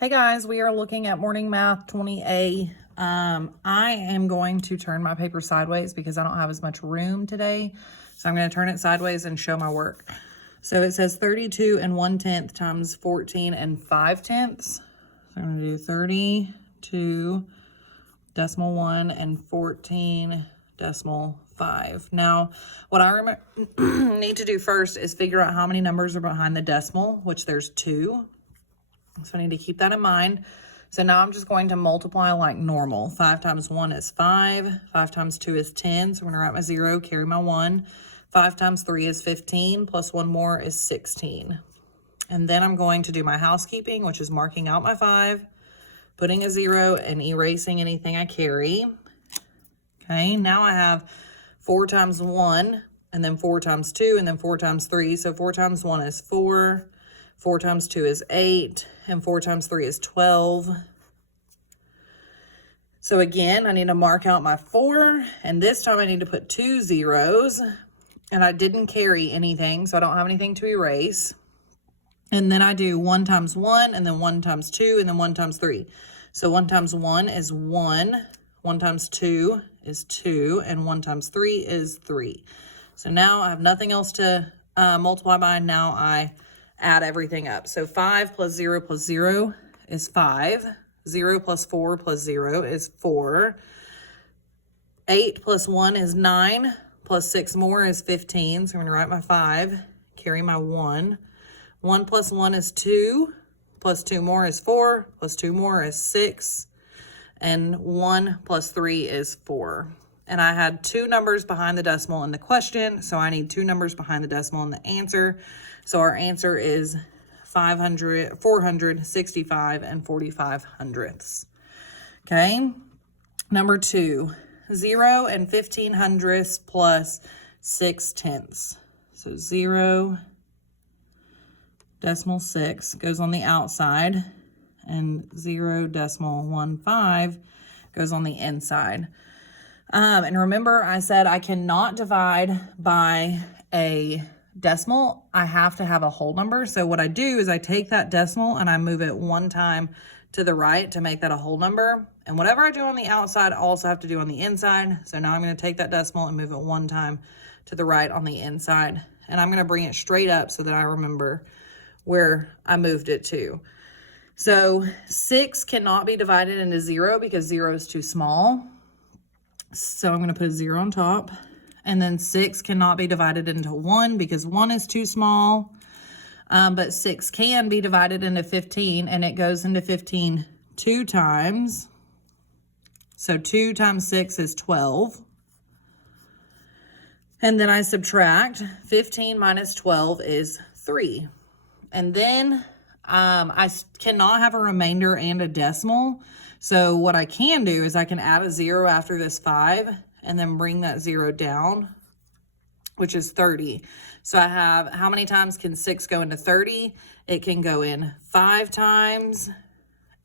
Hey guys, we are looking at Morning Math 20A. I am going to turn my paper sideways because I don't have as much room today. So I'm going to turn it sideways and show my work. So it says 32 and 1/10 times 14 and 5/10. So I'm going to do 32 decimal 1 and 14 decimal 5. Now, what I need to do first is figure out how many numbers are behind the decimal, which there's 2. So I need to keep that in mind. So now I'm just going to multiply like normal. 5 times 1 is 5. 5 times 2 is 10. So I'm going to write my 0, carry my 1. 5 times 3 is 15, plus 1 more is 16. And then I'm going to do my housekeeping, which is marking out my 5, putting a 0, and erasing anything I carry. Okay, now I have 4 times 1, and then 4 times 2, and then 4 times 3. So 4 times 1 is 4. 4 times 2 is 8, and 4 times 3 is 12. So again, I need to mark out my 4, and this time I need to put 2 zeros, and I didn't carry anything, so I don't have anything to erase. And then I do 1 times 1, and then 1 times 2, and then 1 times 3. So 1 times 1 is 1, 1 times 2 is 2, and 1 times 3 is 3. So now I have nothing else to multiply by. Now I add everything up. So 5 plus 0 plus 0 is 5. 0 plus 4 plus 0 is 4. 8 plus 1 is 9. Plus 6 more is 15. So I'm going to write my 5, carry my 1. 1 plus 1 is 2. Plus 2 more is 4. Plus 2 more is 6. And 1 plus 3 is 4. And I had 2 numbers behind the decimal in the question, so I need 2 numbers behind the decimal in the answer. So our answer is 465 and 45 hundredths. Okay, number 2, 0 and 15 hundredths plus 6 tenths. So 0 decimal 6 goes on the outside, and 0 decimal 15 goes on the inside. And remember, I said I cannot divide by a decimal. I have to have a whole number. So what I do is I take that decimal and I move it 1 time to the right to make that a whole number. And whatever I do on the outside, I also have to do on the inside. So now I'm going to take that decimal and move it 1 time to the right on the inside. And I'm going to bring it straight up so that I remember where I moved it to. So 6 cannot be divided into 0 because 0 is too small. So I'm going to put a 0 on top. And then 6 cannot be divided into 1 because 1 is too small. But 6 can be divided into 15, and it goes into 15 2 times. So 2 times 6 is 12. And then I subtract. 15 minus 12 is 3. And then I cannot have a remainder and a decimal. So what I can do is I can add a 0 after this 5 and then bring that 0 down, which is 30. So I have, how many times can 6 go into 30? It can go in 5 times,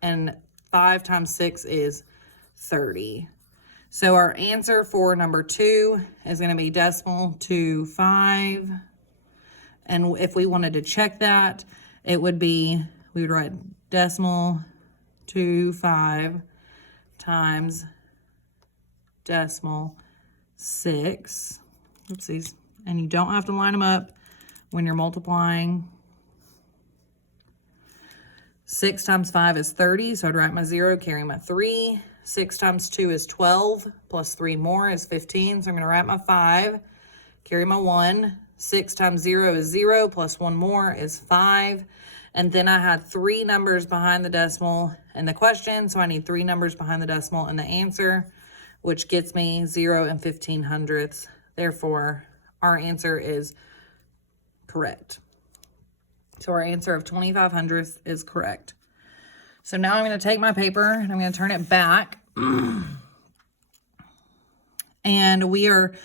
and 5 times 6 is 30. So our answer for number 2 is going to be decimal 25. And if we wanted to check that, it would be, we would write decimal 25 times decimal 6. Oopsies. And you don't have to line them up when you're multiplying. 6 times 5 is 30, so I'd write my 0, carry my 3. 6 times 2 is 12, plus 3 more is 15, so I'm going to write my 5, carry my 1. 6 times 0 is 0, plus 1 more is 5. And then I had 3 numbers behind the decimal in the question, so I need 3 numbers behind the decimal in the answer, which gets me 0 and 15 hundredths. Therefore, our answer is correct. So our answer of 25 hundredths is correct. So now I'm going to take my paper and I'm going to turn it back. And we are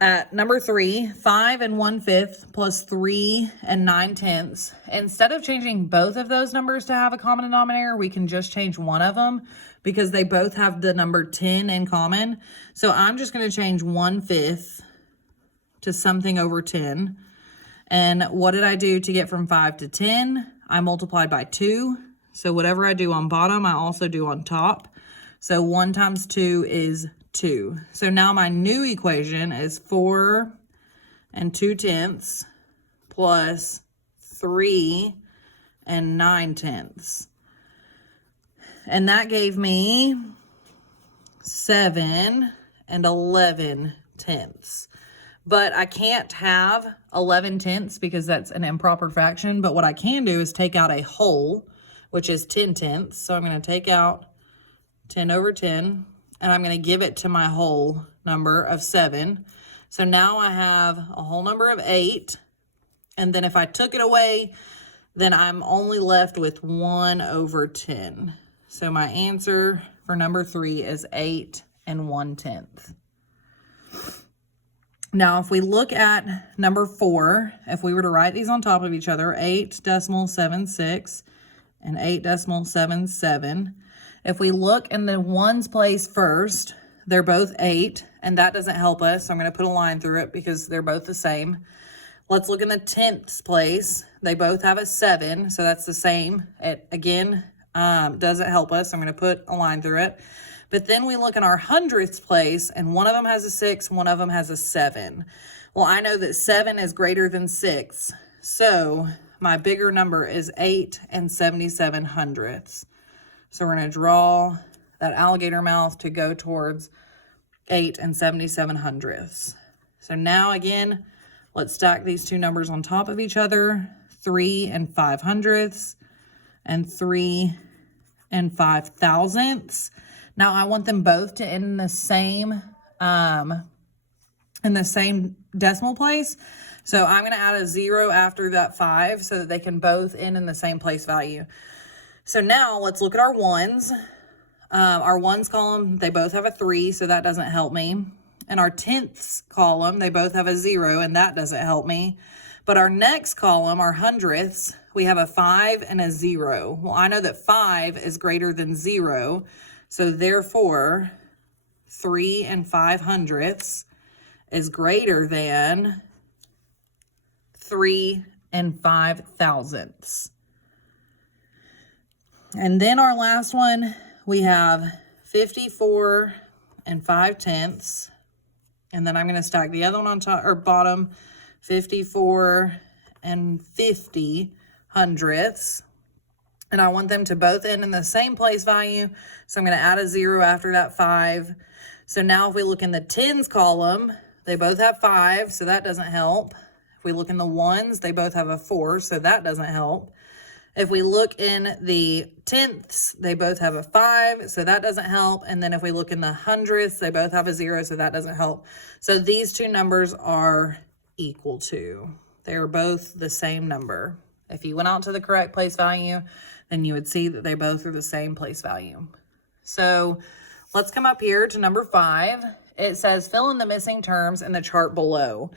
at number 3, 5 and 1/5 plus 3 and 9/10. Instead of changing both of those numbers to have a common denominator, we can just change one of them because they both have the number 10 in common. So I'm just going to change 1/5 to something over 10. And what did I do to get from 5 to 10? I multiplied by 2. So whatever I do on bottom, I also do on top. So 1 times 2 is 2. So now my new equation is 4 2/10 plus 3 9/10. And that gave me 7 11/10. But I can't have 11/10 because that's an improper fraction. But what I can do is take out a whole, which is 10/10. So I'm going to take out 10/10, and I'm going to give it to my whole number of 7. So now I have a whole number of 8. And then if I took it away, then I'm only left with 1/10. So my answer for number 3 is 8 1/10. Now, if we look at number 4, if we were to write these on top of each other, 8.76 and 8.77. If we look in the ones place first, they're both 8, and that doesn't help us. So I'm going to put a line through it because they're both the same. Let's look in the 10th place. They both have a 7, so that's the same. It, again, doesn't help us. I'm going to put a line through it. But then we look in our 100th place, and one of them has a 6, one of them has a 7. Well, I know that 7 is greater than 6, so my bigger number is 8 77/100. So we're going to draw that alligator mouth to go towards 8 77/100. So now, again, let's stack these two numbers on top of each other, 3 500 and 3 5,000. Now I want them both to end in the same decimal place. So I'm going to add a 0 after that 5 so that they can both end in the same place value. So now let's look at our ones. Our ones column, they both have a 3, so that doesn't help me. In our 10ths column, they both have a 0, and that doesn't help me. But our next column, our 100ths, we have a 5 and a 0. Well, I know that 5 is greater than 0, so therefore 3 500 is greater than 3 5,000. And then our last one, we have 54 5/10. And then I'm going to stack the other one on top or bottom, 54 50/100. And I want them to both end in the same place value. So I'm going to add a 0 after that 5. So now if we look in the 10s column, they both have 5, so that doesn't help. If we look in the 1s, they both have a 4, so that doesn't help. If we look in the 10ths, they both have a 5, so that doesn't help. And then if we look in the 100ths, they both have a 0, so that doesn't help. So these two numbers are equal to. They are both the same number. If you went out to the correct place value, then you would see that they both are the same place value. So let's come up here to number 5. It says fill in the missing terms in the chart below.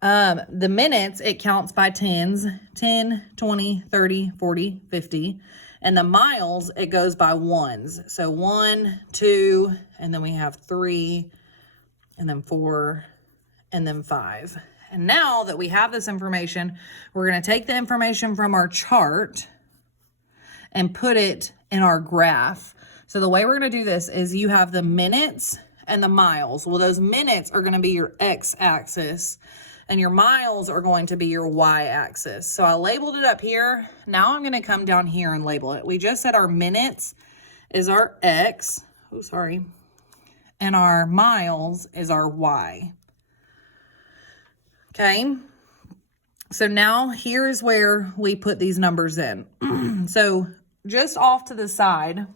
The minutes, it counts by tens, 10, 20, 30, 40, 50. And the miles, it goes by ones. So 1, 2, and then we have 3, and then 4, and then 5. And now that we have this information, we're going to take the information from our chart and put it in our graph. So the way we're going to do this is you have the minutes and the miles. Well, those minutes are going to be your x-axis, and your miles are going to be your y-axis. So I labeled it up here. Now I'm going to come down here and label it. We just said our minutes is our x. Oh, sorry. And our miles is our y. Okay. So now here's where we put these numbers in. So just off to the side,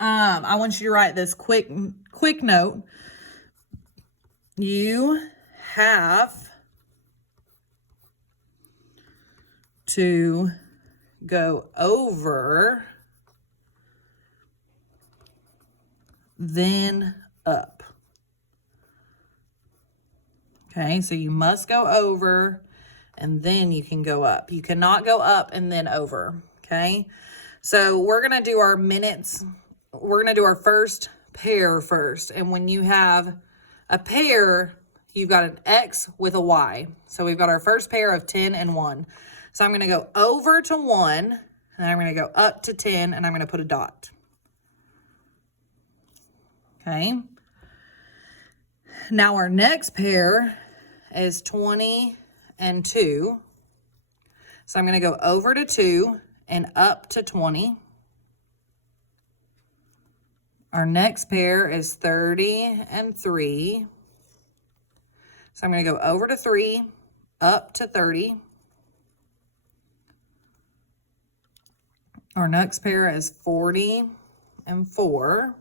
I want you to write this quick note. You have to go over, then up. Okay, so you must go over and then you can go up. You cannot go up and then over. Okay, so we're going to do our minutes. We're going to do our first pair first. And when you have a pair, you've got an X with a Y. So we've got our first pair of 10 and 1. So I'm going to go over to 1. and I'm going to go up to 10, and I'm going to put a dot. Okay. Now our next pair is 20 and 2. So I'm going to go over to 2 and up to 20. Our next pair is 30 and 3. So I'm going to go over to 3, up to 30. Our next pair is 40 and 4.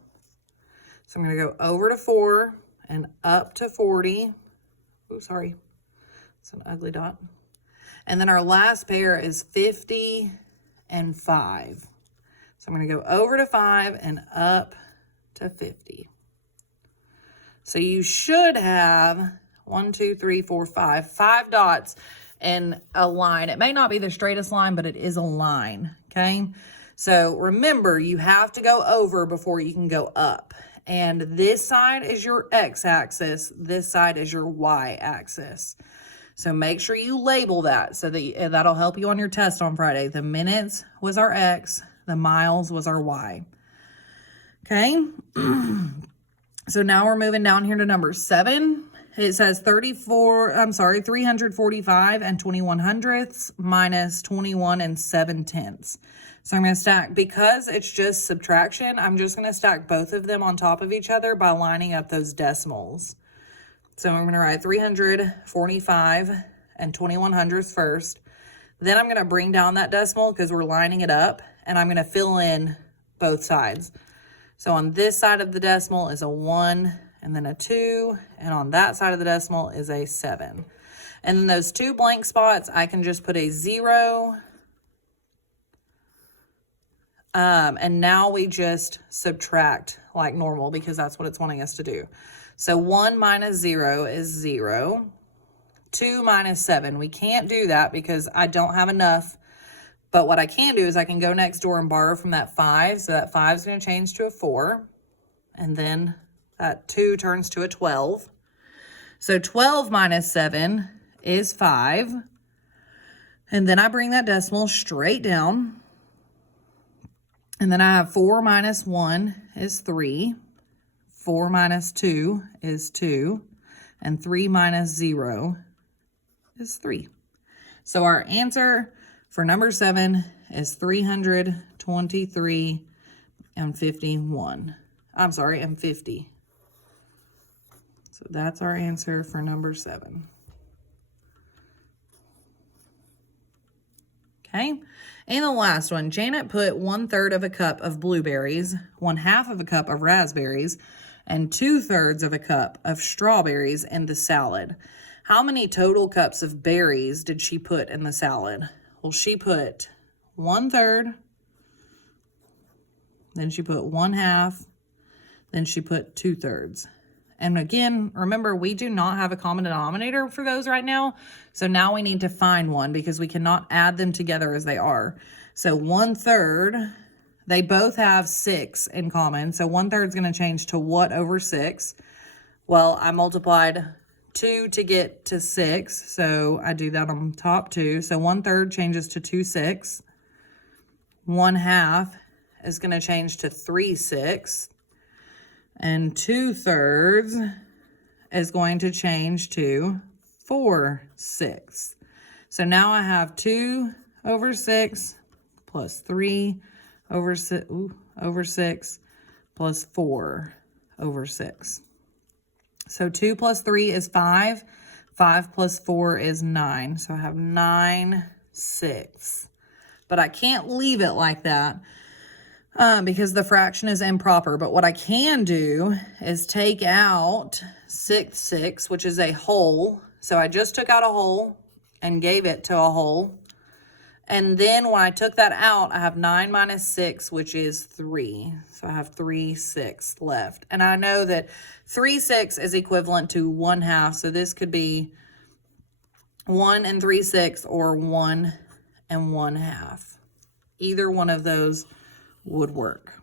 So I'm going to go over to 4 and up to 40. Oh, sorry. It's an ugly dot. And then our last pair is 50 and 5. So I'm going to go over to 5 and up to 50. So you should have 5 dots in a line. It may not be the straightest line, but it is a line, okay? So remember, you have to go over before you can go up. And this side is your x-axis. This side is your y-axis. So make sure you label that so that that'll help you on your test on Friday. The minutes was our x, the miles was our y. Okay? So now we're moving down here to number 7. It says 345 and 21 hundredths minus 21 and 7 tenths. So I'm going to stack, because it's just subtraction, I'm just going to stack both of them on top of each other by lining up those decimals. So I'm going to write 345 and 21 hundredths first. Then I'm going to bring down that decimal because we're lining it up, and I'm going to fill in both sides. So on this side of the decimal is a 1 and then a 2, and on that side of the decimal is a 7. And then those 2 blank spots, I can just put a 0. And now we just subtract like normal because that's what it's wanting us to do. So 1 minus 0 is 0. 2 minus 7. We can't do that because I don't have enough. But what I can do is I can go next door and borrow from that 5. So that 5 is going to change to a 4. And then that 2 turns to a 12. So 12 minus 7 is 5. And then I bring that decimal straight down. And then I have 4 minus 1 is 3. 4 minus 2 is 2. And 3 minus 0 is 3. So our answer for number 7 is 323 and 51. I'm sorry, and 50. So that's our answer for number 7. Okay. And the last one, Janet put 1/3 of a cup of blueberries, 1/2 of a cup of raspberries, and 2/3 of a cup of strawberries in the salad. How many total cups of berries did she put in the salad? Well, she put 1/3, then she put 1/2, then she put 2/3. And again, remember, we do not have a common denominator for those right now. So now we need to find one because we cannot add them together as they are. So 1/3, they both have 6 in common. So 1/3 is going to change to what over 6? Well, I multiplied 2 to get to 6. So I do that on top 2. So 1/3 changes to 2/6. 1/2 is going to change to 3/6. And 2/3 is going to change to 4/6. So now I have 2 over 6 plus 3 over 6 plus 4 over 6. So 2 plus 3 is 5. 5 plus 4 is 9. So I have 9/6. But I can't leave it like that. Because the fraction is improper. But what I can do is take out 6/6, which is a whole. So I just took out a whole and gave it to a whole. And then when I took that out, I have 9 minus 6, which is 3. So I have 3/6 left. And I know that 3/6 is equivalent to 1/2. So this could be 1 and 3/6 or 1 and 1/2. Either one of those would work.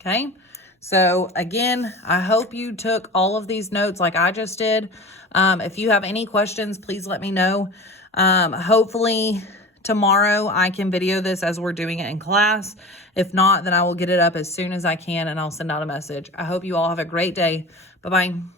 Okay. So again, I hope you took all of these notes like I just did. If you have any questions, please let me know. Hopefully tomorrow I can video this as we're doing it in class. If not, then I will get it up as soon as I can and I'll send out a message. I hope you all have a great day. Bye-bye.